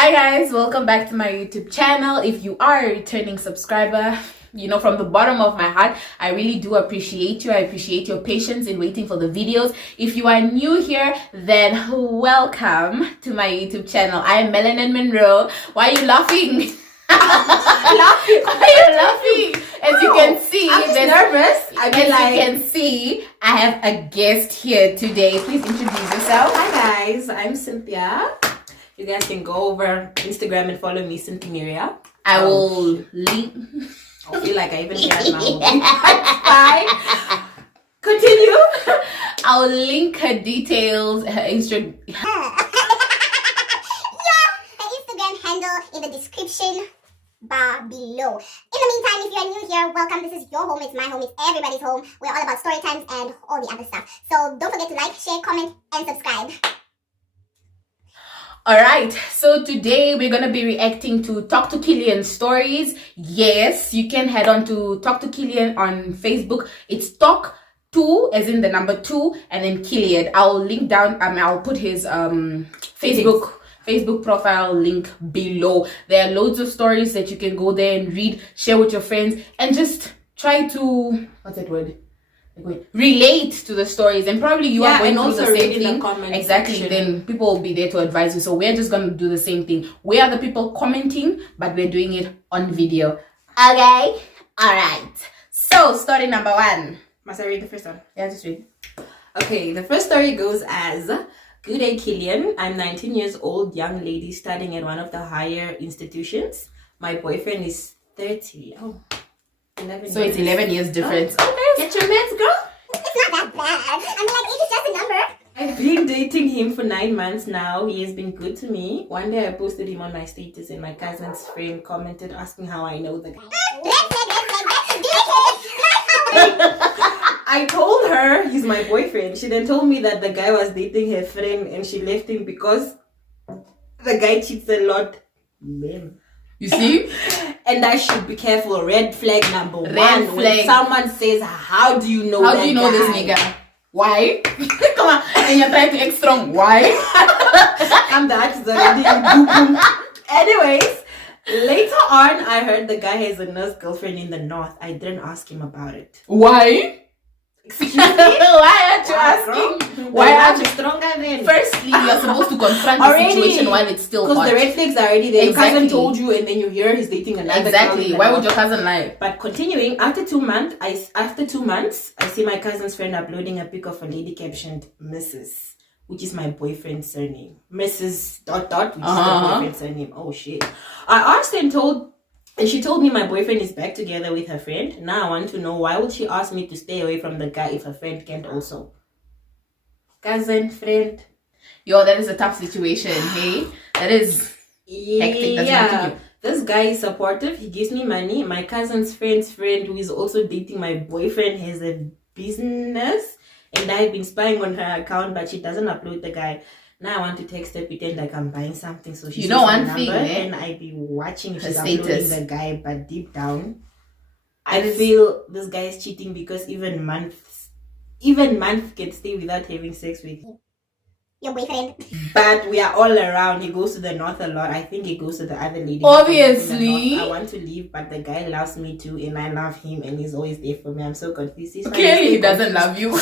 Hi guys, welcome back to my YouTube channel. If you are a returning subscriber, from the bottom of my heart, I really do appreciate you. I appreciate your patience in waiting for the videos. If you are new here, then welcome to my YouTube channel. I am Melanin Monroe. Why are you laughing? Why are you laughing? As you can see, I'm just nervous. You can see, I have a guest here today. Please introduce yourself. Hi guys, I'm Cynthia. You guys can go over Instagram and follow me, Cinthy. I will link. I feel like I even heard my own. Bye. Continue. I'll link her details, her Instagram. Her Instagram handle in the description bar below. In the meantime, if you are new here, welcome. This is your home, it's my home, it's everybody's home. We're all about story times and all the other stuff. So don't forget to like, share, comment, and subscribe. Alright, so today we're going to be reacting to Talk2killian stories. Yes, you can head on to Talk2killian on Facebook. It's Talk2 as in the number 2 and then Killian. I'll link down, I'll put his Facebook profile link below. There are loads of stories that you can go there and read, share with your friends, and just try to, what's that word? Relate to the stories, and probably you are going through the same thing. Exactly. Section. Then people will be there to advise you. So we're just going to do the same thing. We are the people commenting, but we're doing it on video. Okay. All right. So story number 1. Must I read the first one? Yeah, just read. Okay. The first story goes as: Good day, Kilian. I'm 19 years old, young lady studying at one of the higher institutions. My boyfriend is 30. Oh. 11 so years. It's 11 years difference. Oh, okay. Get your meds, girl. It's not that bad. I mean, like, age is just a number. I've been dating him for 9 months now. He has been good to me. One day I posted him on my status and my cousin's friend commented asking how I know the guy. I told her he's my boyfriend. She then told me that the guy was dating her friend and she left him because the guy cheats a lot. Man. You see? And I should be careful. Red flag number 1. Flag. When someone says, how do you know how that do you know guy? this nigga? Why? Come on. And you're trying to act strong. Why? I'm the actress already. Anyways, later on, I heard the guy has a nurse girlfriend in the north. I didn't ask him about it. Why? Excuse me? Why aren't you asking? Why aren't you stronger then? Firstly, you're supposed to confront the situation while it's still hot. Because the red flags are already there. Exactly. Your cousin told you and then you hear he's dating another Exactly. Why would your cousin lie? But continuing, after 2 months, I see my cousin's friend uploading a pic of a lady captioned Mrs., which is my boyfriend's surname. Mrs. ... which is my boyfriend's surname. Oh shit. I asked and she told me my boyfriend is back together with her friend. Now I want to know, why would she ask me to stay away from the guy if her friend can't also? Cousin, friend. Yo, that is a tough situation, hey? That is hectic. Yeah. This guy is supportive. He gives me money. My cousin's friend's friend, who is also dating my boyfriend, has a business. And I've been spying on her account, but she doesn't upload the guy. Now I want to text her, pretend like I'm buying something, so she one thing, and I be watching if she's uploading the guy, but deep down, I feel this guy is cheating because even months can stay without having sex with your boyfriend. But we are all around. He goes to the north a lot. I think he goes to the other lady. Obviously. I want to leave, but the guy loves me too, and I love him, and he's always there for me. I'm so confused. Clearly, he doesn't love you.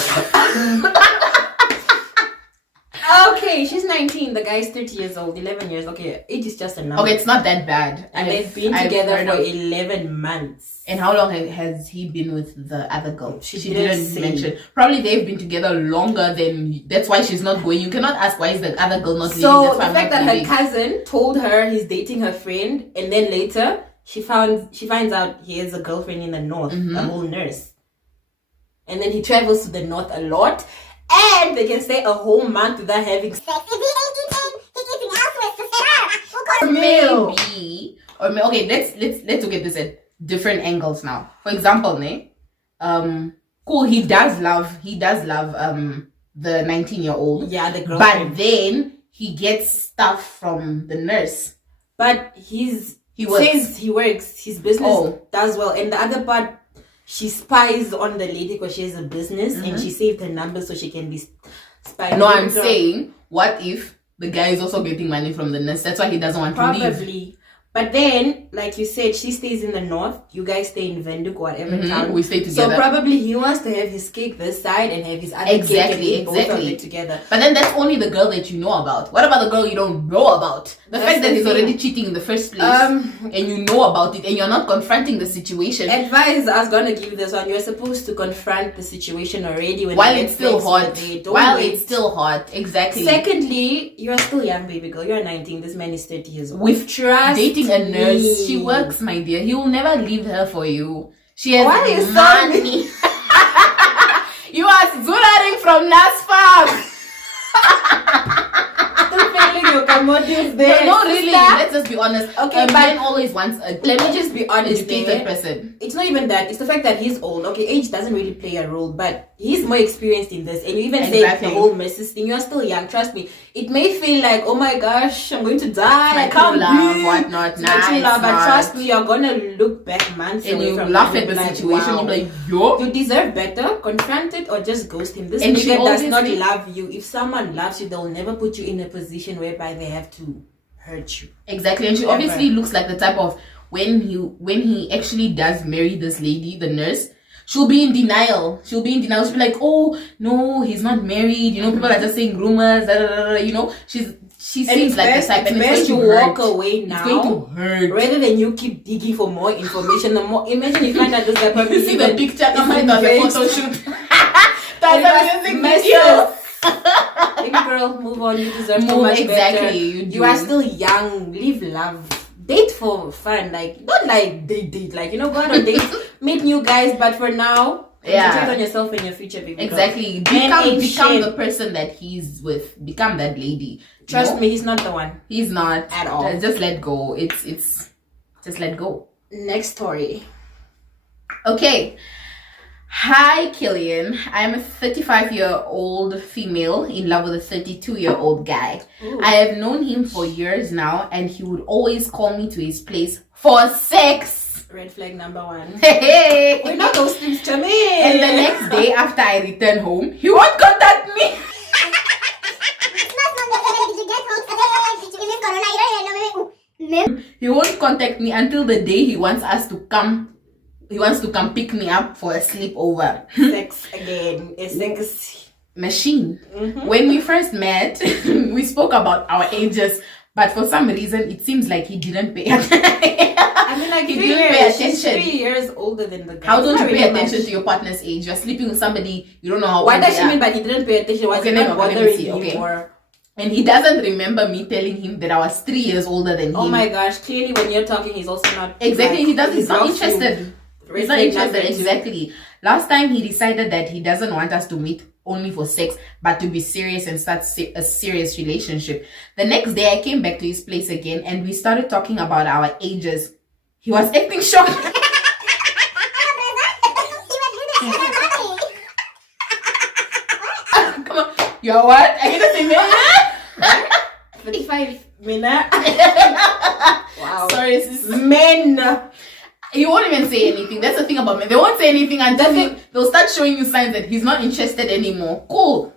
Okay, she's 19. The guy is 30 years old. 11 years. Okay, age is just a number. Okay, it's not that bad. And they've been together for 11 months. And how long has he been with the other girl? She didn't mention. Probably they've been together longer than... That's why she's not going. You cannot ask why is the other girl not leaving. So the fact that her cousin told her he's dating her friend, and then later she finds out he has a girlfriend in the north, a whole nurse. And then he travels to the north a lot. And they can stay a whole month without having sex. If he ain't eating, he's eating elsewhere, sister. Maybe. Okay, let's look at this at different angles now. For example, cool, he does love the 19-year-old. Yeah, the girlfriend. But then he gets stuff from the nurse. But he says he works. His business does well. And the other part, she spies on the lady because she has a business and she saved her number so she can be spying. No, I'm saying, what if the guy is also getting money from the nurse. That's why he doesn't want to leave. Probably. But then, like you said, she stays in the north. You guys stay in Windhoek, whatever town. We stay together. So probably he wants to have his cake this side and have his other cake and eat both of it together. But then that's only the girl that you know about. What about the girl you don't know about? The fact that he's already cheating in the first place, and you know about it, and you're not confronting the situation. Advice I was gonna give you this one: you're supposed to confront the situation already while it's still hot. While it's still hot, exactly. Secondly, you're still young, baby girl. You're 19. This man is 30 years old. With trust, dating a nurse, she works, my dear. He will never leave her for you. She has money. You are zularing from NASFAM. There. No, really. Let's just be honest. Okay, a man always wants a let me just be honest. Educated person. It's not even that. It's the fact that he's old. Okay, age doesn't really play a role, but he's more experienced in this. And you even say the whole Mrs. thing. You're still young. Trust me. It may feel like, oh my gosh, I'm going to die. I can't breathe. Whatnot. But trust me, you're gonna look back months and away you from laugh at the situation. Wow. You're like, yo, you deserve better. Confront it or just ghost him. This nigga does not love you. If someone loves you, they'll never put you in a position whereby they have to hurt you. Exactly. And she obviously looks like the type of when he actually does marry this lady, the nurse, she'll be in denial. She'll be like, oh no, he's not married. You know, people are just saying rumors. You know, she seems like the type, and it's going to walk away now. It's going to hurt rather than you keep digging for more information. The more, imagine you find out this guy probably you see the picture comment on the photo shoot. That's a music video. Baby girl, move on. You deserve so much better. You are still young. Live love. Date for fun. Like, not like date. Like, you know, go out on dates, meet new guys. But for now, concentrate on yourself and your future, baby girl. Exactly. Become the person that he's with. Become that lady. Trust me, he's not the one. He's not at all. Just let go. It's just let go. Next story. Okay. Hi, Kilian. I'm a 35-year-old female in love with a 32-year-old guy. Ooh. I have known him for years now, and he would always call me to his place for sex. Red flag number 1. Hey, we're not those things to me. And the next day after I return home, he won't contact me. He won't contact me until the day he wants to come pick me up for a sleepover. Sex again. A sex machine. When we first met, we spoke about our ages, but for some reason it seems like he didn't pay attention. I mean, like, he didn't pay attention. She's 3 years older than the guy. How don't you pay attention to your partner's age? You're sleeping with somebody, you don't know how old What does she mean by he didn't pay attention? Was not bothering him or... And he doesn't remember me telling him that I was 3 years older than him. Oh my gosh, clearly when you're talking, he's also not... Exactly, he's not interested. He's not interested, exactly. Last time he decided that he doesn't want us to meet only for sex, but to be serious and start a serious relationship. The next day I came back to his place again and we started talking about our ages. He was acting shocked. Come on, you're what? I get to say men. 35 minutes. Wow. Sorry, sis. Men. You won't even say anything. That's the thing about men. They won't say anything until they'll start showing you signs that he's not interested anymore. Cool.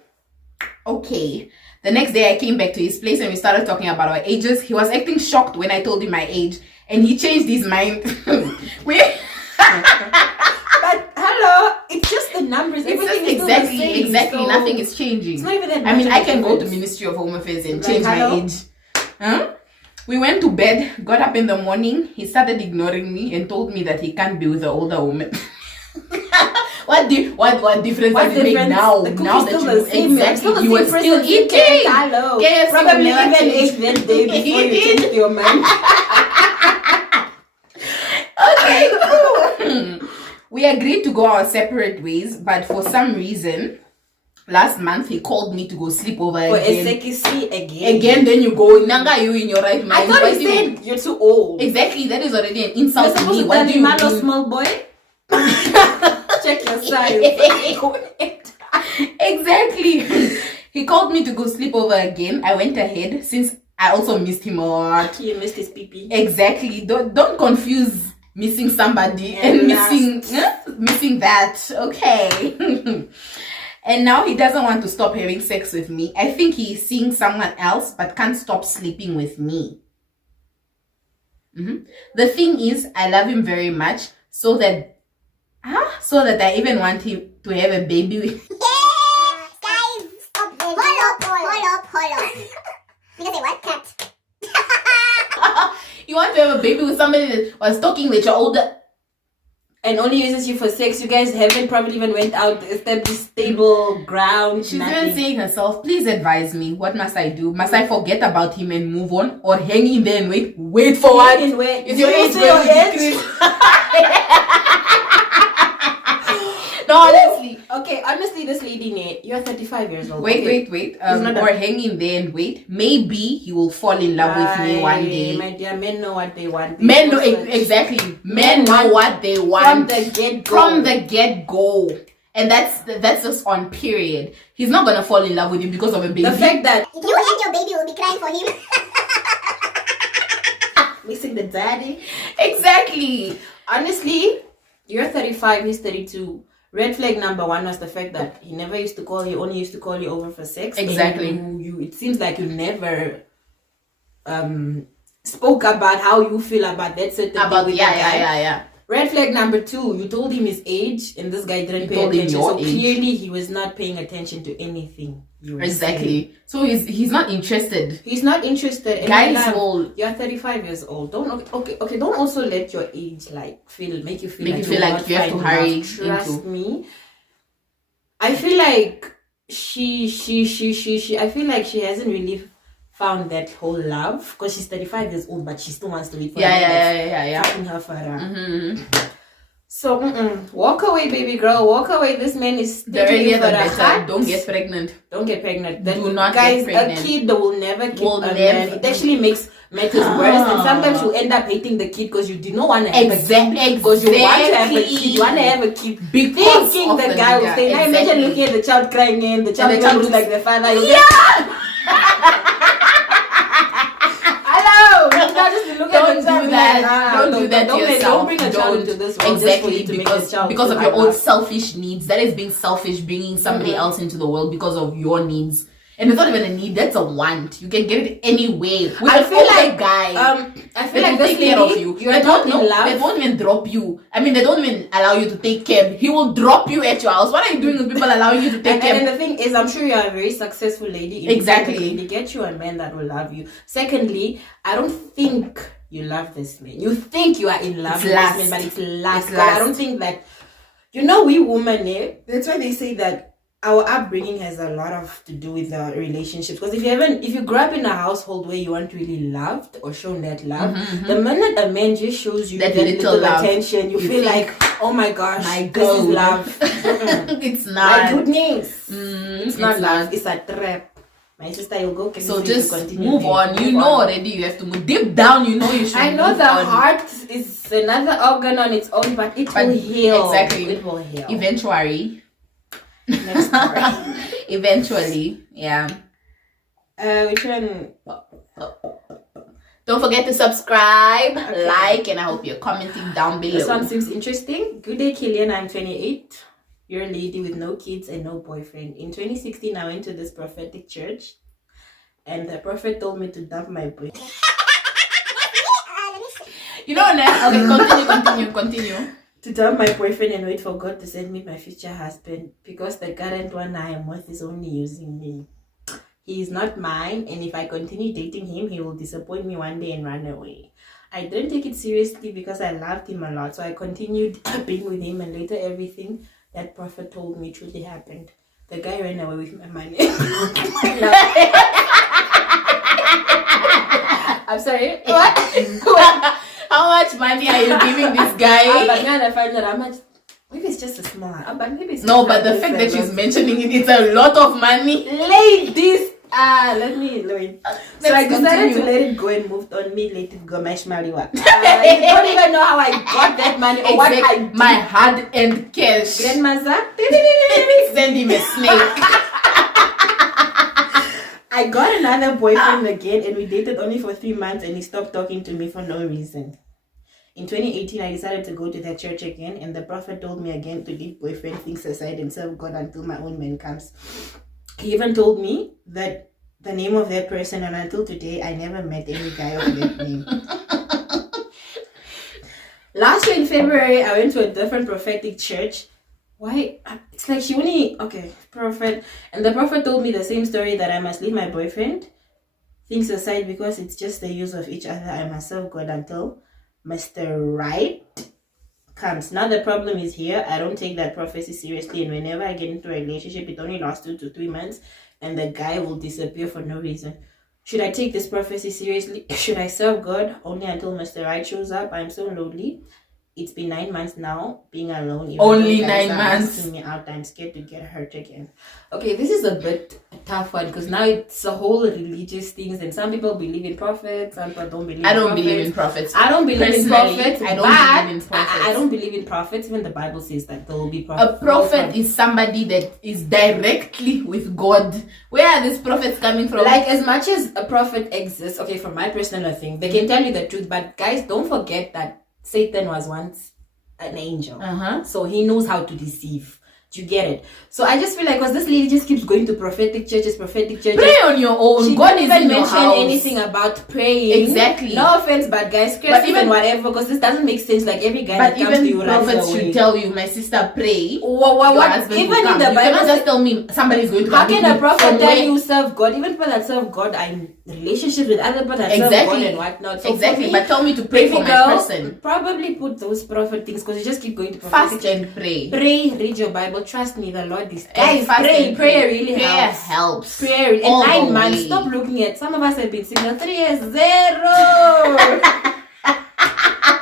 Okay. The next day I came back to his place and we started talking about our ages. He was acting shocked when I told him my age and he changed his mind. But hello, it's just the numbers. Everything is exactly. So nothing is changing. It's not even that. I mean, I can go to Ministry of Home Affairs and change my age. Huh? We went to bed, got up in the morning, he started ignoring me and told me that he can't be with an older woman. What difference does it make now? Now that you were still eating. Hello. Probably even ate that day before you changed your mind. Okay. We agreed to go our separate ways, but for some reason, last month he called me to go sleep over again. Again, then you go. Nanga, you in your right mind? I thought you said you're too old. Exactly, that is already an insult to me. What do you mean, small boy? Check your size. Exactly. He called me to go sleep over again. I went ahead since I also missed him a lot. You missed his pee-pee. Exactly. Don't confuse missing somebody and missing that. Okay. And now he doesn't want to stop having sex with me. I think he's seeing someone else, but can't stop sleeping with me. The thing is, I love him very much, so that I even want him to have a baby with. Yeah, guys, stop. Hold up. You can say what? Cat. You want to have a baby with somebody that was talking that you're older. And only uses you for sex. You guys haven't probably even went out, established stable ground. She's nothing. even saying herself, please advise me. What must I do? Must I forget about him and move on? Or hang in there and wait? Wait for what? Is your age going to decrease? No, honestly. Okay, honestly, this lady, Nate, you're 35 years old. Wait. Or hang in there and wait. Maybe he will fall in love with me one day. My dear, men know what they want. Men know exactly. Men know what they want from the get-go. From the get-go. And that's just on period. He's not gonna fall in love with you because of a baby. The fact that you and your baby will be crying for him. missing the daddy. Exactly. Honestly, you're 35, he's 32. Red flag number one was the fact that he never used to call you, only used to call you over for sex. Exactly. You it seems like you never spoke about how you feel about that certain About thing with yeah. Red flag number two, you told him his age and this guy didn't pay attention. So clearly he was not paying attention to anything you were saying. So he's not interested. He's not interested. Guys will. You're 35 years old. Don't don't also let your age make you feel like you have to hurry. Trust me. I feel like she I feel like she hasn't really found that whole love because she's 35 years old, but she still wants to wait for fucking her further. So walk away, baby girl. Walk away. This man is the earlier the better. Don't get pregnant. Don't get pregnant. Do not get pregnant. A kid that will never keep a man. It actually makes matters worse, and sometimes you end up hating the kid because you did not want to have a kid. Because you want to have a kid. You want to have a kid. Thinking the guy will say, now imagine looking at the child crying and the child looks like the father. Don't do that to yourself. Don't bring a child into this world. Exactly, because of your own selfish needs. That is being selfish, bringing somebody else into the world because of your needs. And it's not even a need, that's a want. You can get it anyway. I feel like guy. I feel like this lady, of you. You're not in love. They won't even drop you. I mean, they don't even allow you to take care. He will drop you at your house. What are you doing with people allowing you to take care? And the thing is, I'm sure you're a very successful lady. Exactly. They get you a man that will love you. Secondly, I don't think you love this man. You think you are in love with this man, but it's lust. I don't think that, we women, that's why they say that our upbringing has a lot to do with our relationships. Because if you grew up in a household where you weren't really loved or shown that love, the minute a man just shows you that little attention, you feel like, oh my gosh, this is love. It's not. My goodness. It's not love. It's a trap. My sister, you'll go. So just move on. Already you have to move deep down. You should. I know the heart is another organ on its own, but it will heal. Exactly. It will heal. Eventually. Next story. Eventually, yeah. Which one? Don't forget to subscribe, like, and I hope you're commenting down below. This one seems interesting. Good day, Kilian. I'm 28. You're a lady with no kids and no boyfriend. In 2016, I went to this prophetic church, and the prophet told me to dump my boy. Continue. To dump my boyfriend and wait for God to send me my future husband, because the current one I am with is only using me. He is not mine, and if I continue dating him, he will disappoint me one day and run away. I didn't take it seriously because I loved him a lot, so I continued being with him, and later everything that prophet told me truly happened. The guy ran away with my money. I'm sorry. What? How much money are you giving this guy? But now I find out how much. Maybe it's just a small. But maybe it's but the fact that she's mentioning it's a lot of money. Ladies, let me wait. So I decided to let it go and moved on. Me let it go. My shmaliwa. You don't even know how I got that money or what I did. My hard-earned cash. Grandmother, send him a snake. I got another boyfriend again, and we dated only for 3 months, and he stopped talking to me for no reason. In 2018, I decided to go to that church again, and the prophet told me again to leave boyfriend things aside and serve God until my own man comes. He even told me that the name of that person, and until today, I never met any guy of that name. Last year in February, I went to a different prophetic church. Why? It's like she only, okay, prophet. And the prophet told me the same story, that I must leave my boyfriend things aside because it's just the use of each other. I must serve God until Mr. Right comes. Now the problem is here. I don't take that prophecy seriously, and whenever I get into a relationship, it only lasts 2 to 3 months, and the guy will disappear for no reason. Should I take this prophecy seriously? Should I serve God only until Mr. Right shows up? I'm so lonely. It's been 9 months now, being alone. Even Only though guys 9 are months. asking me out. I'm scared to get hurt again. Okay, this is a bit tough one because now it's a whole religious things, and some people believe in prophets, some people don't believe. I don't believe in prophets. I don't believe in Personally, prophets. I don't but believe in prophets. I don't believe in prophets. Even the Bible says that there will be prophets. A prophet is somebody that is directly with God. Where are these prophets coming from? Like, as much as a prophet exists, okay, from my personal thing, they can tell you the truth, but guys, don't forget that Satan was once an angel. So he knows how to deceive. Do you get it? So I just feel like, because this lady just keeps going to prophetic churches. Pray on your own. She God didn't is even in your mention house. anything about praying. Exactly. No offense, but guys, But even even whatever, because this doesn't make sense. Like, every guy But that comes to you even runs prophets away. should tell you, my sister, pray. What? Your husband Even will in come. the You cannot Bible, just tell me somebody's going to how come. can a prophet From tell where? you serve God? Even people that serve God are in relationships with other people that serve Exactly. God and whatnot. So Exactly. for me, But tell me to pray for my girl, person. probably put those prophet things, because you just keep going to Fast prophetic. and pray. Pray, read your Bible. Trust me, the Lord is. And Guys, fast pray. and Prayer really prayer helps. helps. Prayer in All 9 the months. way. Stop looking at. Some of us have been single 3 years. 0.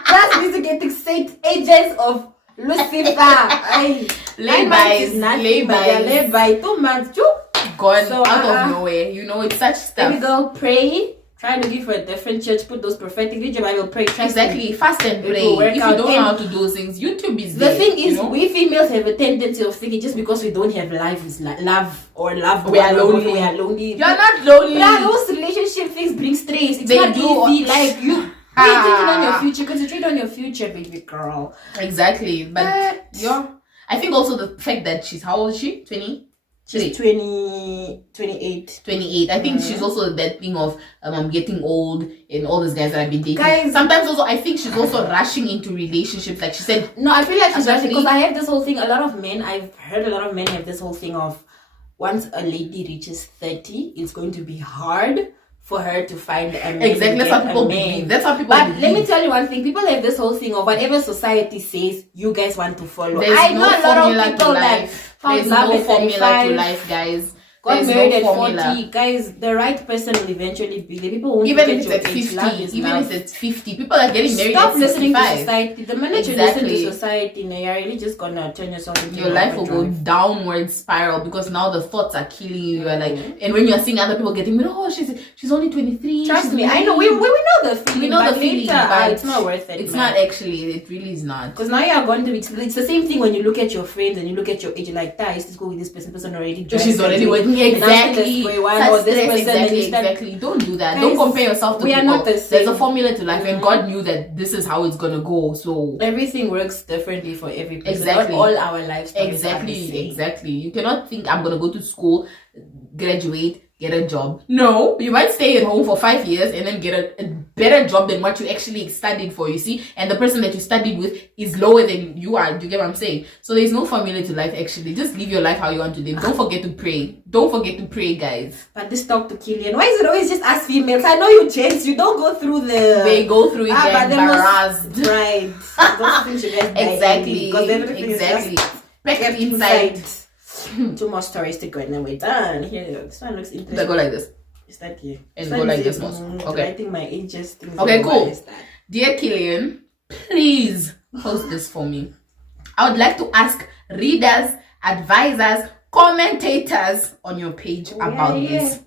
Just need to get sent agents of Lucifer. Ay, 9 months is nothing, but they're led by 2 months. Choo. Gone So, out of nowhere. You know, it's such stuff. Baby girl, pray. Try looking for a different church. Put those prophetic. Read your Bible. Pray. Trust me. Exactly. Fast and It pray. will work If you out. don't know And how to do those things, YouTube is the there. thing is, you know? we females have a tendency of thinking just because we don't have love is love or love. We are lonely. We are lonely. You're not lonely. But those relationship things bring stress. It's They not do. easy. Like, you thinking on your future. Concentrate on your future, baby girl. Exactly. But yeah. I think also the fact that she's, how old is she? 20? She's 28. 28. I think she's also that thing of I'm getting old and all these guys that I've been dating. Guys, sometimes also I think she's also rushing into relationships. Like she said, no, I feel like she's rushing, Actually- because I have this whole thing. A lot of men, I've heard a lot of men have this whole thing of, once a lady reaches 30, it's going to be hard for her to find a man. exactly. That's get what people a man. believe. That's what people But believe. let me tell you one thing. People have this whole thing of whatever society says, you guys want to follow. There's I no know a lot formula of to people that life. found There's love no at formula 35, to life, guys. got There's married no at formula. 40. Guys, the right person will eventually be there. People won't Even look if it's your at age. 50, Love is even love. if it's 50, people are getting married Stop at listening to 65. society. The minute you listen Exactly. to society, you're really just gonna turn yourself into Your life will go downward spiral because now the thoughts are killing you. You're like, and when you're seeing other people getting married, oh, she's only 23. Trust she's me, I married. know. We know the feeling. We know but the feeling, later, but it's not worth it. It's man. not actually. It really is not. Because now you're going to it's the same thing when you look at your friends and you look at your age. You're like, I used to go with this person already. She's already working. Exactly. Or this person, and you start, Exactly. Don't do that. Guys, Don't compare yourself to we people. are not the There's same. a formula to life, and God knew that this is how it's gonna go. So everything works differently for every person. Exactly. Not all our lives. Exactly. You cannot think I'm gonna go to school, graduate, get a job. No, you might stay at home for 5 years and then get a better job than what you actually studied for, you see? And the person that you studied with is lower than you are. Do you get what I'm saying? So there's no formula to life actually. Just live your life how you want to live. Don't forget to pray. Don't forget to pray, guys. But this talk to Kilian, why is it always just us females? I know you gents, you don't go through the. They go through it, but get they must- embarrassed. Right. Those things you guys Exactly. Because everything Exactly. is just Pack kept inside. 2 more stories to go and then we're done. Here, this one looks interesting. They go like this. Is that here? And This go one like is this it? most. Okay. I think my age just things. Okay, what cool. is that? Dear Kilian, please post this for me. I would like to ask readers, advisors, commentators on your page about this.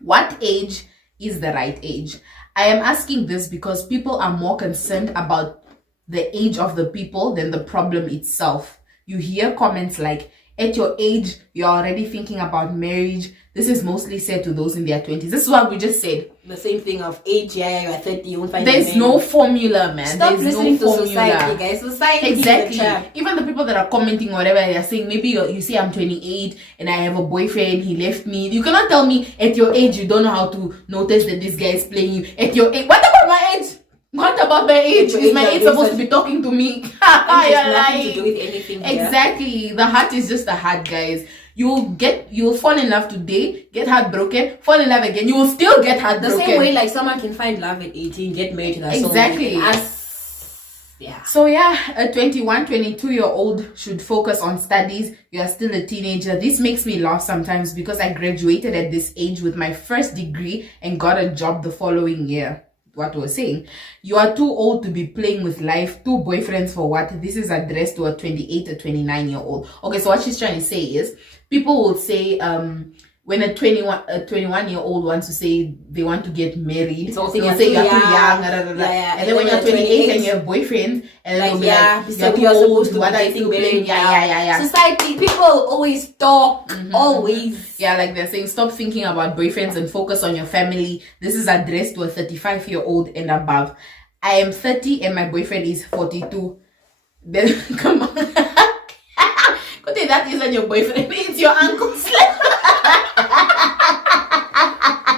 What age is the right age? I am asking this because people are more concerned about the age of the people than the problem itself. You hear comments like at your age, you're already thinking about marriage. This is mostly said to those in their 20s. This is what we just said. The same thing of age, yeah, you're 30, you won't find There's no formula, man. Stop There's listening no to formula. society, guys. Society Exactly. is a trap. Even the people that are commenting or whatever, they're saying, maybe you say I'm 28 and I have a boyfriend, he left me. You cannot tell me at your age you don't know how to notice that this guy is playing you. At your age, what about my age? What about my age? Is my age supposed to be talking to me? It has nothing to do with anything. Exactly. The heart is just a heart, guys. You'll fall in love today, get heartbroken, fall in love again. You will still get heartbroken. The same way like someone can find love at 18, get married to that exactly. Yeah. So yeah, a 21, 22-year-old should focus on studies. You are still a teenager. This makes me laugh sometimes because I graduated at this age with my first degree and got a job the following year. What we're saying, you are too old to be playing with life. 2 boyfriends for what? This is addressed to a 28 or 29-year-old. Okay, so what she's trying to say is, people will say when a 21-year-old wants to say they want to get married, they'll say you're too young, and then when you're 28 and you have boyfriend, and then they'll be like, you're too old, what are you still playing? Yeah. Society, people always talk, always. Yeah, like they're saying, stop thinking about boyfriends and focus on your family. This is addressed to a 35-year-old and above. I am 30 and my boyfriend is 42. Then, come on. That isn't your boyfriend, it's your uncle.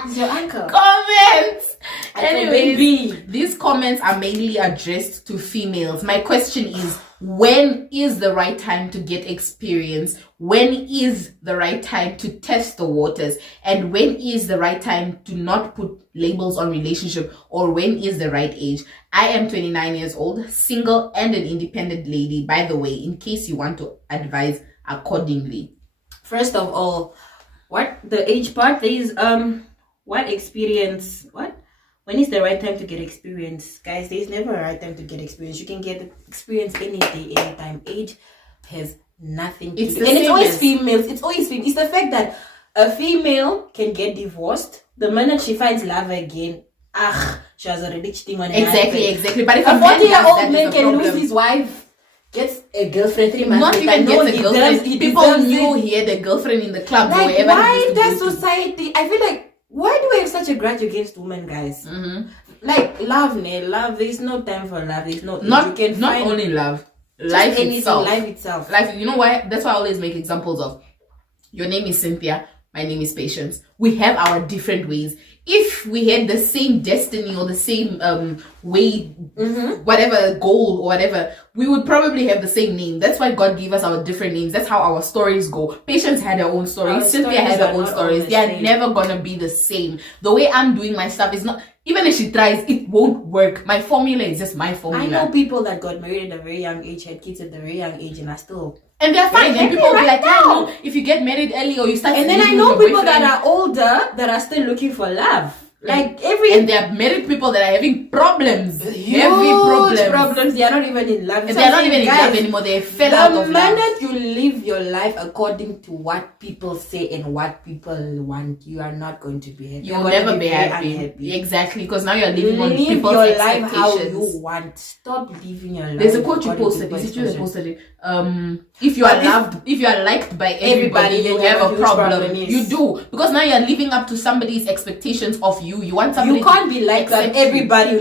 It's your uncle. Comments. Anyways, baby. These comments are mainly addressed to females. My question is, when is the right time to get experience? When is the right time to test the waters? And when is the right time to not put labels on relationship? Or when is the right age? I am 29 years old, single and an independent lady, by the way, in case you want to advise accordingly. First of all, what the age part is, what experience, what? When is the right time to get experience? Guys, there's never a right time to get experience. You can get experience any day, anytime. Age has nothing to do. And it's always females. It's always females. It's the fact that a female can get divorced the minute she finds love again. She has already cheating on her Exactly. But if a 40-year-old man can lose his wife, gets a girlfriend 3 months later. Not even gets a girlfriend. People knew he had a girlfriend in the club. Like, why does society? I feel like, why do we have such a grudge against women, guys? Like love, there's no time for love. There's no. Not only love, life itself. Life itself. Life. You know why? That's why I always make examples of. Your name is Cynthia. My name is Patience. We have our different ways. If we had the same destiny or the same way, whatever goal or whatever, we would probably have the same name. That's why God gave us our different names. That's how our stories go. Patience had her own stories. Cynthia had her own stories. They are never gonna be the same. The way I'm doing my stuff is not. Even if she tries, it won't work. My formula is just my formula. I know people that got married at a very young age, had kids at a very young age, and are still. And they're fine. And people will be like, yeah, no, if you get married early or you start. And then I know people that are older that are still looking for love. Like and they are married people that are having problems. Heavy problems. They are not even in love. And they are not even in love anymore. They fell out of love. The minute you live your life according to what people say and what people want, you are not going to be happy. You will never be happy. Unhappy. Exactly, because now you're living on people's your expectations. life how you want. Stop living your life. There's a quote you posted. Is it you that posted it? If you are liked by everybody, you have a problem. You do, because now you're living up to somebody's expectations of you. You want somebody. You can't be like that. Everybody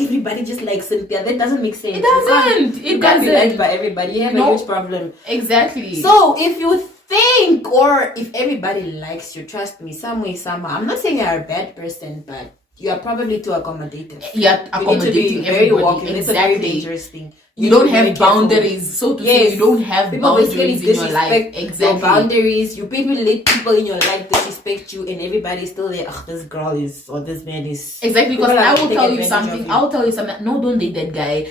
everybody just likes Cynthia. That doesn't make sense. It doesn't. You can't be liked by everybody. You have a huge problem. Exactly. So if you think, or if everybody likes you, trust me, some way, somehow. I'm not saying you're a bad person, but you are probably too accommodative. Yeah, accommodating everybody. Exactly. It's a very dangerous thing. You don't have boundaries, so to say. You don't have boundaries in your life. Exactly. Your boundaries. You people let people in your life disrespect you, and everybody's still there. This girl is, or this man is. Exactly, because I will tell you something. I'll tell you something. No, don't date that guy.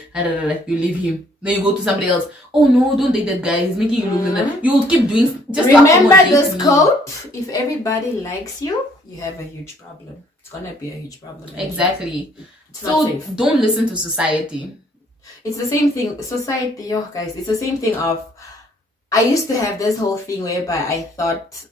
You leave him. Then you go to somebody else. Oh no, don't date that guy. He's making you look like that. You will keep doing. Just remember this quote: if everybody likes you, you have a huge problem. It's gonna be a huge problem. Exactly. So don't listen to society. It's the same thing. Society, guys, it's the same thing of, I used to have this whole thing whereby I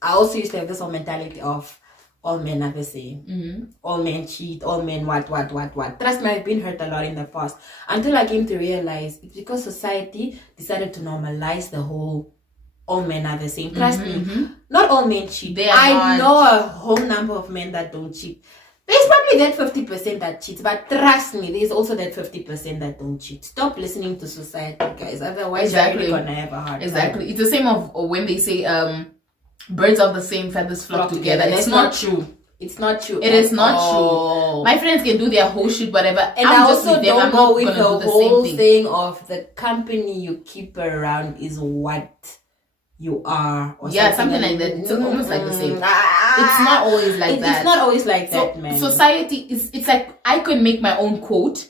also used to have this whole mentality of all men are the same. All men cheat, all men what. Trust me, I've been hurt a lot in the past. Until I came to realize it's because society decided to normalize the whole all men are the same. Trust me, not all men cheat. I know a whole number of men that don't cheat. There's probably that 50% that cheats, but trust me, there's also that 50% that don't cheat. Stop listening to society, guys. Otherwise, you're really gonna have a hard time. It's the same of when they say birds of the same feathers flock together. It's not true. It's not true. It is not true. My friends can do their whole shit, whatever. And I also don't go with the whole thing of the company you keep around is what you are. Or something like that. It's almost like the same. It's not always like that. It's not always like that, man. Society it's like I could make my own quote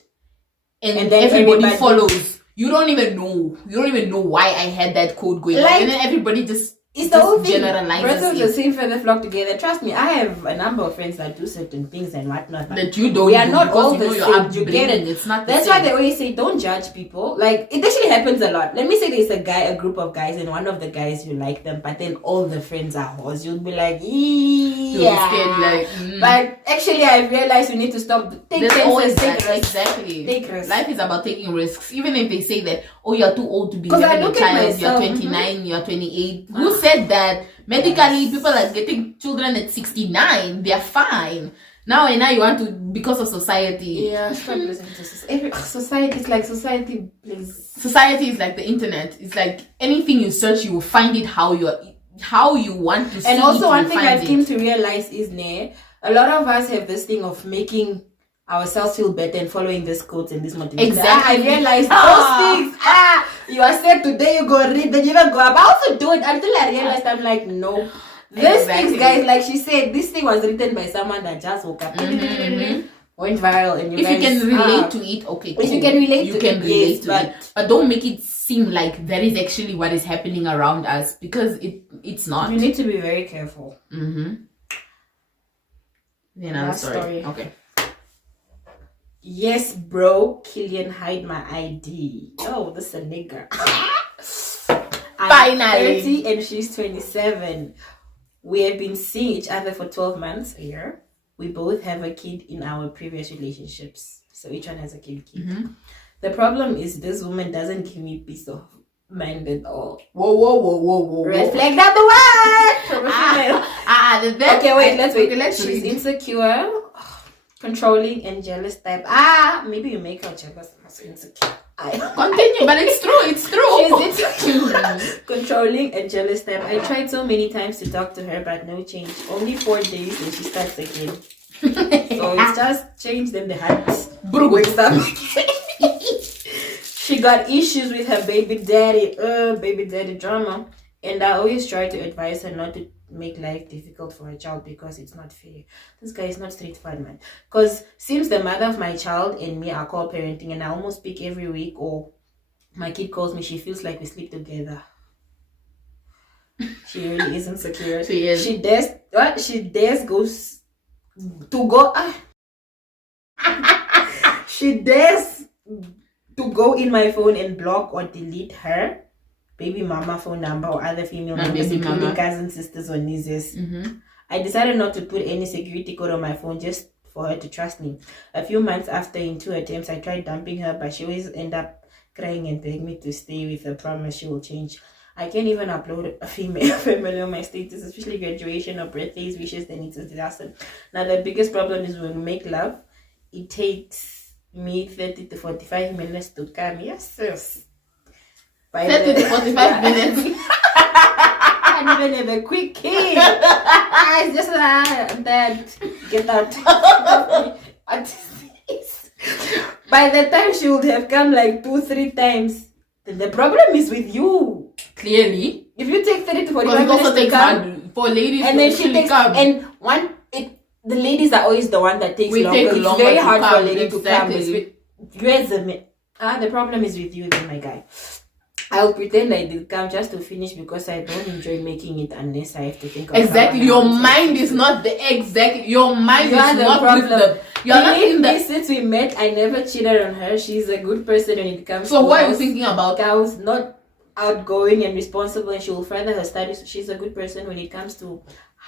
and then everybody follows. You don't even know why I had that quote going on. And then everybody just it's the whole thing. Birds of the same feather flock together. Trust me, I have a number of friends that do certain things and whatnot. That you don't. We are not all the same. You get it. It's not. That's why they always say don't judge people. Like it actually happens a lot. Let me say there's a group of guys, and one of the guys you like them, but then all the friends are whores. You'll be like, yeah. But actually, I realized we need to stop. Take risks. Exactly. Take risks. Life is about taking risks. Even if they say that, oh, you're too old to be having a child. You're 29. You're 28. Who said that? Medically, people are getting children at 69. They're fine. Now you want to, because of society. Yeah, stop listening to society. Society is like society. Please. Society is like the internet. It's like anything you search, you will find it how you want to see it. And also, one thing I've came to realize is, a lot of us have this thing of making ourselves feel better and following these quotes and this motivation. Exactly. I realized those things. You are said today you go read, then you even go up. I also do it until I realized I'm like, no. These things, guys, like she said, this thing was written by someone that just woke up. Went viral. And if you can relate to it, okay, cool. If you can relate to it. But don't make it seem like that is actually what is happening around us, because it's not. You need to be very careful. Another story. Okay. Yes, bro. Kilian, hide my ID. Oh, this is a nigga. I'm Finally. 30 and she's 27. We have been seeing each other for 12 months a year. We both have a kid in our previous relationships. So each one has a kid. The problem is this woman doesn't give me peace of mind at all. Whoa. Red flag number one. Okay, wait. Let's wait. She's insecure, controlling, and jealous type. Maybe you make her jealous. Insecure. Continue, but it's true. She's insecure, controlling, and jealous type. I tried so many times to talk to her, but no change. Only 4 days and she starts again. So it's just changed, then the heart wakes up. She got issues with her baby daddy drama, and I always try to advise her not to make life difficult for her child because it's not fair. This guy is not straightforward, man. Because since the mother of my child and me are co-parenting, and I almost speak every week, or my kid calls me, she feels like we sleep together. She really is insecure. She is. She dares she dares to go in my phone and block or delete her baby mama phone number or other female members, including cousins, sisters, or nieces. I decided not to put any security code on my phone just for her to trust me. A few months after, in 2 attempts, I tried dumping her, but she always end up crying and begging me to stay with a promise she will change. I can't even upload a female family on my status, especially graduation or birthdays, wishes, then it's a disaster. Now, the biggest problem is when we make love, it takes me 30 to 45 minutes to come. Yes, sis. 30 to 45 minutes. I don't even have a quick key. It's just I'm dead. Get out. By the time she would have come like 2-3 times, then the problem is with you. Clearly. If you take 30 to 45 minutes to come, for ladies, and then she takes come. And the ladies are always the one that takes longer. It's very hard for a lady to come. The problem is with you then, my guy. I'll pretend I did come just to finish because I don't enjoy making it unless I have to think of exactly. Your mind is not your mind is not problem. With them. You're not in the. Since we met, I never cheated on her. She's a good person when it comes to what are you thinking about? I was not outgoing and responsible, and she will further her studies. She's a good person when it comes to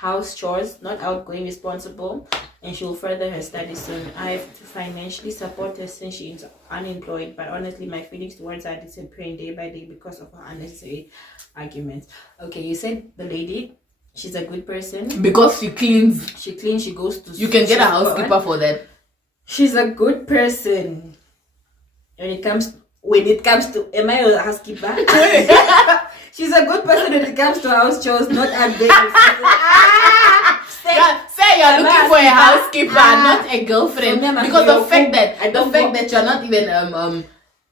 house chores, not outgoing, responsible, and she'll further her studies soon. I have to financially support her since she is unemployed, but honestly, my feelings towards her disappearing day by day because of her unnecessary arguments. Okay, you said the lady, she's a good person because she cleans. She goes to. You can get a housekeeper for that. She's a good person. When it comes to, am I a housekeeper? She's a good person when it comes to house chores, not admin. Say you're looking for a housekeeper, not a girlfriend. Because the fact that you're not even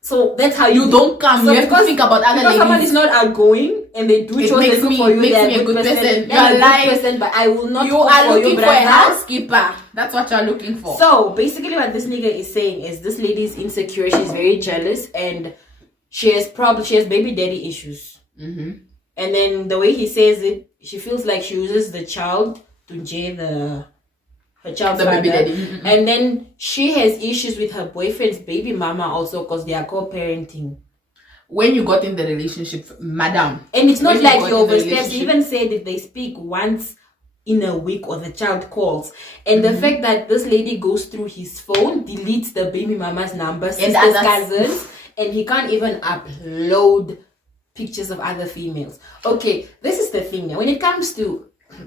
so that's how you don't come. So you have to think about other ladies. Someone is not outgoing and they do chores they do for you. Makes me a good person. You are lying, person, but I will not. You are looking for a housekeeper. That's what you're looking for. So basically, what this nigga is saying is this lady is insecure. She's very jealous and she has baby daddy issues. And then the way he says it, she feels like she uses the child to her child's father. Baby daddy. And then she has issues with her boyfriend's baby mama also because they are co-parenting. When you got in the relationship, madam. And it's not like you overstep. She even said that they speak once in a week or the child calls. And the fact that this lady goes through his phone, deletes the baby mama's number, sisters, cousins, and he can't even upload pictures of other females. Okay, this is the thing now. When it comes to,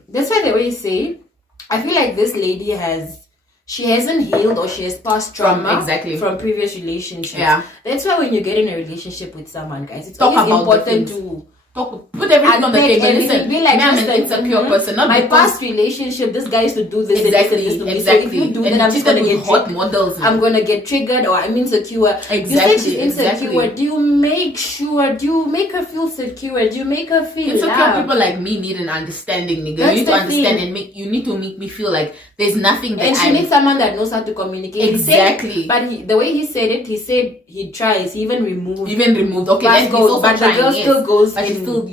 that's why they always say, I feel like this lady she hasn't healed or she has past trauma from previous relationships. Yeah. That's why when you get in a relationship with someone, guys, it's always important to put everything on the table. Listen, be like, I'm an insecure person. Not my past relationship, this guy used to do this exactly. So if you do that, I'm just gonna get hot models. I'm gonna get triggered or I'm insecure. Exactly. You said she's insecure. Do you make her feel secure? Do you make her feel insecure? Loved? People like me need an understanding, nigga. You need to understand and you need to make me feel like there's nothing that and she needs someone that knows how to communicate. Exactly. But the way he said it, he said he tries. He even removed. Okay, then he's also but the girl still goes. But she's still,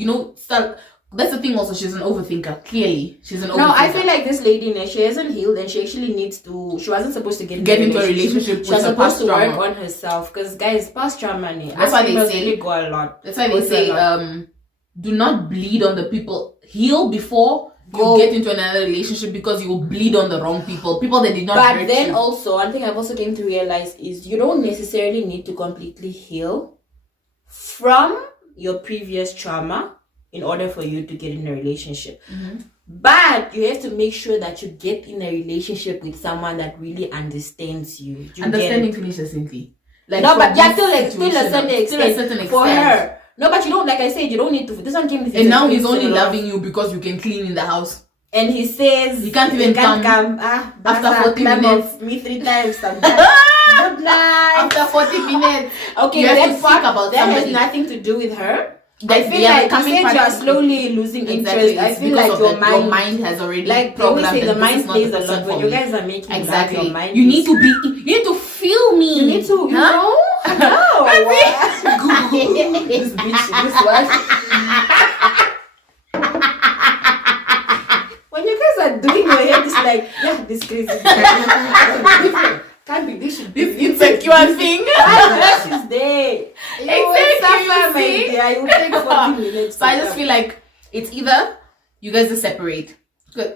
that's the thing also, she's an overthinker. Clearly, she's an overthinker. No, I feel like this lady, she hasn't healed and she actually needs to, she wasn't supposed to get into a relationship. She was supposed to work on herself. Because guys, past trauma, that's why they say, really go a lot. That's why they say, do not bleed on the people. Heal before you get into another relationship because you will bleed on the wrong people that did not hurt you. But then also, one thing I've also came to realize is you don't necessarily need to completely heal from your previous trauma in order for you to get in a relationship. But you have to make sure that you get in a relationship with someone that really understands you. Understanding finishes simply. Like no, but yeah, still a certain extent for her. No, but you don't, like I said, you don't need to. This one came. And now he's only loving you because you can clean in the house. And he says he can't even come. After 40 minutes. Me 3 times sometimes. Good night. After 40 minutes. Okay, that part about that has nothing to do with her. I feel like you are slowly losing interest. I feel like your mind has already like programmed. The mind plays a lot when you guys are making exactly. Love, your mind you need to feel me. You need to, you know? No. This bitch, this what? When you guys are doing your head, it's like, yeah, this crazy. Can't be this insecure thing. That is there. Exactly. You take 40 minutes. So I just feel like it's either you guys are separate. But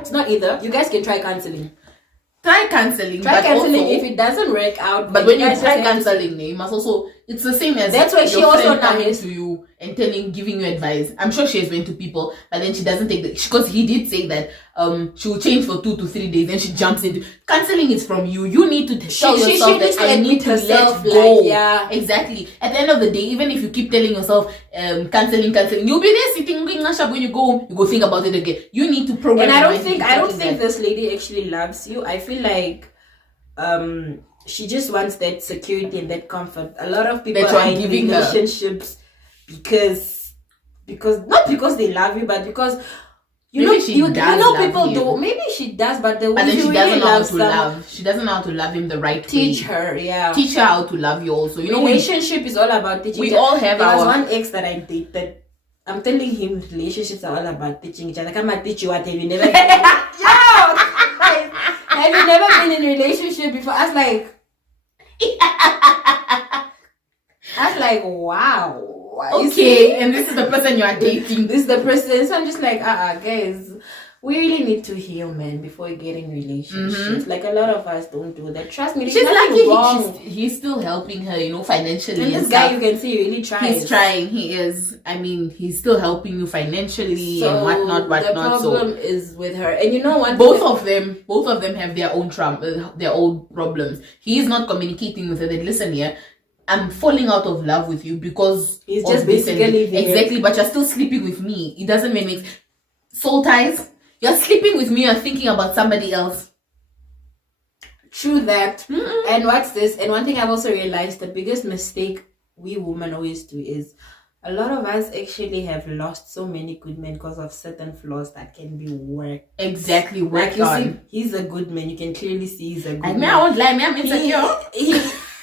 it's not either. You guys can try counseling. Try cancelling. Also, if it doesn't work out. But when you try cancelling, you must also. It's the same as that's why she also coming to you and giving you advice. I'm sure she has went to people, but then she doesn't take because he did say that she will change for 2 to 3 days. Then she jumps into cancelling. Is from you. You need to tell yourself that I need to let go. Like, yeah, exactly. At the end of the day, even if you keep telling yourself cancelling, you'll be there sitting when you go home. You go think about it again. You need to program. And I don't think this lady actually loves you. I feel like she just wants that security and that comfort. A lot of people are in relationships because not because they love you, but because you know people do. Maybe she does, but then she doesn't know how to love. She doesn't know how to love him the right way. Teach her how to love you also. You know, relationship is all about teaching. We all have. There was one ex that I dated. I'm telling him relationships are all about teaching each other. Come and teach you what have you never. Have you never been in a relationship before? I was like, wow. Okay, and this is the person you are dating. This is the person. So I'm just like, guys, we really need to heal, man, before we get in relationships. Like a lot of us don't do that. Trust me, there's She's nothing wrong. lucky he's still helping her, financially. And this guy, you can see, really tries. He's trying. He is. I mean, he's still helping you financially and whatnot. The problem is with her, and both of them have their own trauma, their own problems. He is not communicating with her that, listen here, I'm falling out of love with you because he's just basically exactly, but you're still sleeping with me. It doesn't make soul ties. You're sleeping with me. You're thinking about somebody else. True that. And what's this? And one thing I've also realized, the biggest mistake we women always do is a lot of us actually have lost so many good men because of certain flaws that can be worked. Exactly, worked on. See, he's a good man. You can clearly see he's a good man. I won't lie, I'm insecure.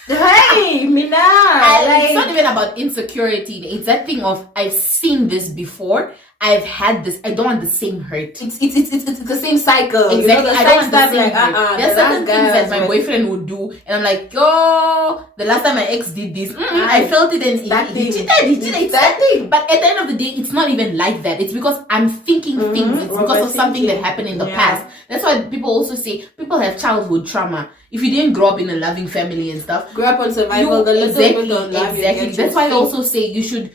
Hey, Mina. It's not even about insecurity. It's that thing of, I've seen this before. I've had this. I don't want the same hurt. It's the same cycle. Exactly. I don't want the same hurt. There's certain things that my my boyfriend would do, and I'm like, yo, the last time my ex did this, I felt it, and he cheated. It's that thing. But at the end of the day, it's not even like that. It's because I'm thinking things. It's because of something that happened in the past. That's why people also say people have childhood trauma. If you didn't grow up in a loving family and stuff, grow up on survival, exactly. That's why I also say you should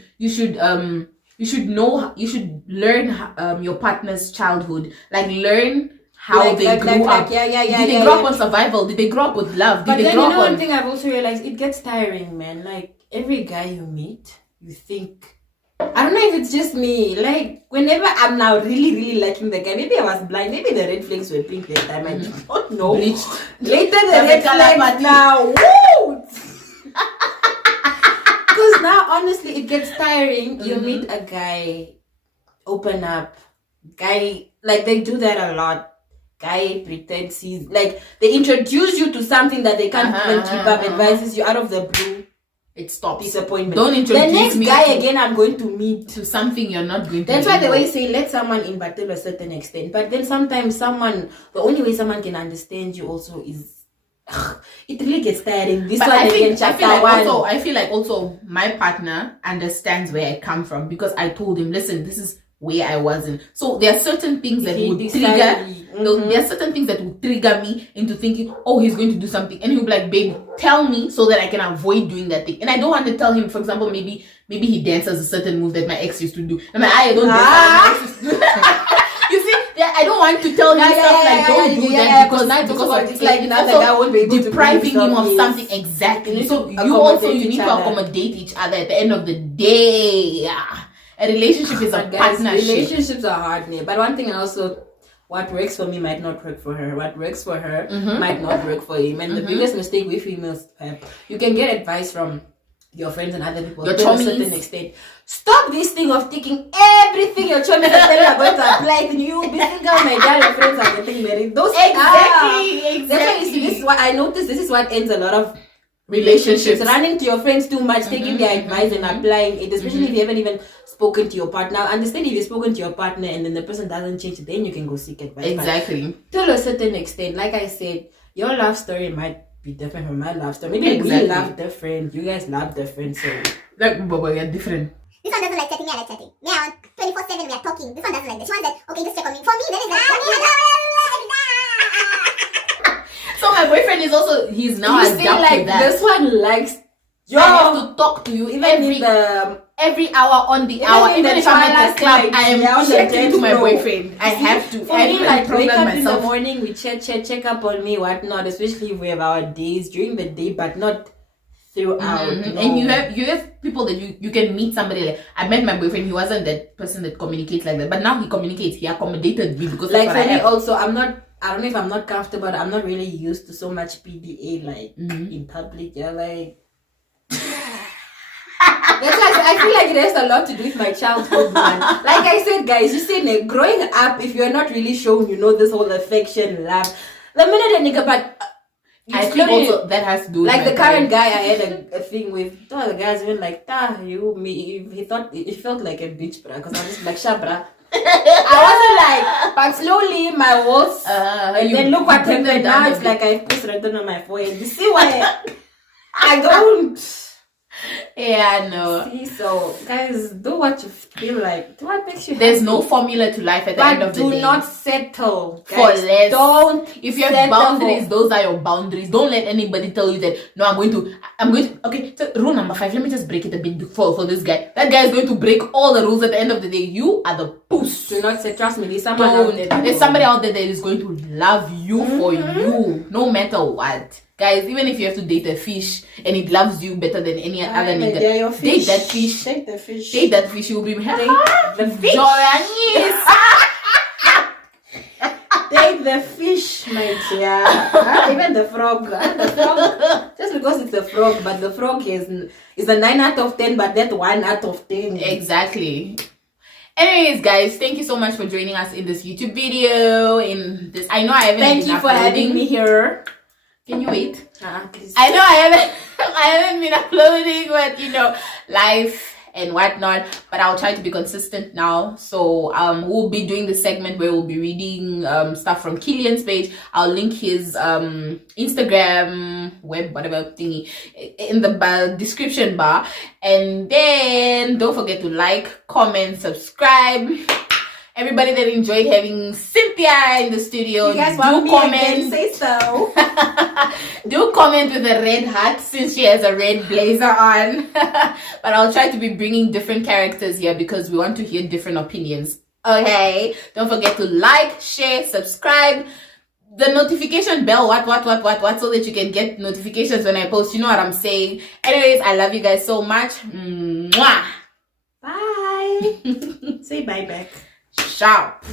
learn your partner's childhood, like learn how they grew up. Did they grow up on survival? Did they grow up with love? But then one thing I've also realized, it gets tiring, man. Like every guy you meet, you think, I don't know if it's just me. Like whenever I'm now really, really liking the guy, maybe I was blind, maybe the red flags were pink that time. I don't know. Bleached. Later the red flags now. Woo! Because now, honestly, it gets tiring. You meet a guy, open up. Guy, like they do that a lot. Guy pretends he's like, they introduce you to something that they can't even keep up, advises you out of the blue. It stops. Disappointment. Don't introduce the next me guy again I'm going to meet to something you're not going to. That's why they always say let someone in, but to a certain extent. But then sometimes the only way someone can understand you also is it really gets tiring. This but one I feel like also my partner understands where I come from, because I told him, listen, this is where I wasn't. So there are certain things that would trigger. There are certain things that would trigger me into thinking, oh, he's going to do something, and he'll be like, babe, tell me so that I can avoid doing that thing. And I don't want to tell him, for example, maybe he dances a certain move that my ex used to do. I'm like, I don't dance like my ex used to do. You see, I don't want to tell him stuff like don't do that because it's like another guy won't be able depriving him of something. Exactly. So you need to accommodate each other at the end of the day. Yeah. A relationship is a partnership. Relationships are hard, but one thing also, what works for me might not work for her. What works for her might not work for him. And the biggest mistake we females have, you can get advice from your friends and other people to a certain extent. Stop this thing of taking everything your children are going to apply. Then you be single, my girl, your friends are getting married. Exactly. That's why this is what I noticed. This is what ends a lot of relationships. Running to your friends too much, taking their advice and applying it, especially if you haven't even spoken to your partner. Understand, if you've spoken to your partner and then the person doesn't change, then you can go seek advice. Exactly. But to a certain extent, like I said, your love story might be different from my love story. Maybe we love different, you guys love different, so like, but we are different. This one doesn't like chatting, me I like chatting. Me I want 24/7 we are talking. This one doesn't like that. She wants that, okay, just check on me. For me, then it's like, so my boyfriend is also, he's now adapted like that. This one likes, I have to talk to you every hour on the hour. Even if I'm at the club, I am checking to my boyfriend. I have to. For me, like, wake up in the morning, we check up on me, whatnot, especially if we have our days during the day, but not throughout. No. And you have people that you can meet somebody. Like, I met my boyfriend, he wasn't that person that communicates like that, but now he communicates. He accommodated me because like for me also, I don't know if I'm not comfortable, I'm not really used to so much PDA like in public. Yeah, like that's why I feel like it has a lot to do with my childhood, man. Like I said, guys, you see, growing up, if you're not really shown, this whole affection, love, the minute a nigga, but I think also that has to do with like the current guy I had a thing with. The guys were like, he felt like a bitch, bruh, because I was just like, shabra. I wasn't like, but slowly my walls, and then look what happened now. It's like I put written on my forehead. You see why I don't. Yeah, no. See, so guys, do what you feel like. Do what makes you There's happy. no formula to life at the end But of the do day. not settle For guys. less. Don't. If you have settle boundaries, for- those are your boundaries. Don't let anybody tell you that, no, I'm going to, okay, so rule number 5, let me just break it a bit for this guy. That guy is going to break all the rules at the end of the day. You are the puss. Do not say, trust me, there's someone out there. There's somebody out there that is going to love you for you, no matter what. Guys, even if you have to date a fish and it loves you better than any other nigga, They're your date fish. that fish. Take the fish. Date that fish, you'll be Take the fish. Joannis. Take the fish, my dear. Even the frog. The frog. Just because it's a frog, but the frog is a 9 out of 10, but that 1 out of 10. Exactly. Anyways, guys, thank you so much for joining us in this YouTube video. I know I haven't. Thank been you for having me here. Can you wait? Please. I know I haven't been uploading, but life and whatnot. But I'll try to be consistent now. So we'll be doing the segment where we'll be reading stuff from Kilian's page. I'll link his Instagram, web, whatever thingy in the description bar. And then don't forget to like, comment, subscribe. Everybody that enjoyed having Cynthia in the studio, You guys do want me comment. again, say so. Do comment with a red heart since she has a red blazer on. But I'll try to be bringing different characters here because we want to hear different opinions. Okay, don't forget to like, share, subscribe, the notification bell, what, so that you can get notifications when I post. You know what I'm saying? Anyways, I love you guys so much. Mwah! Bye. Say bye back. Sharp.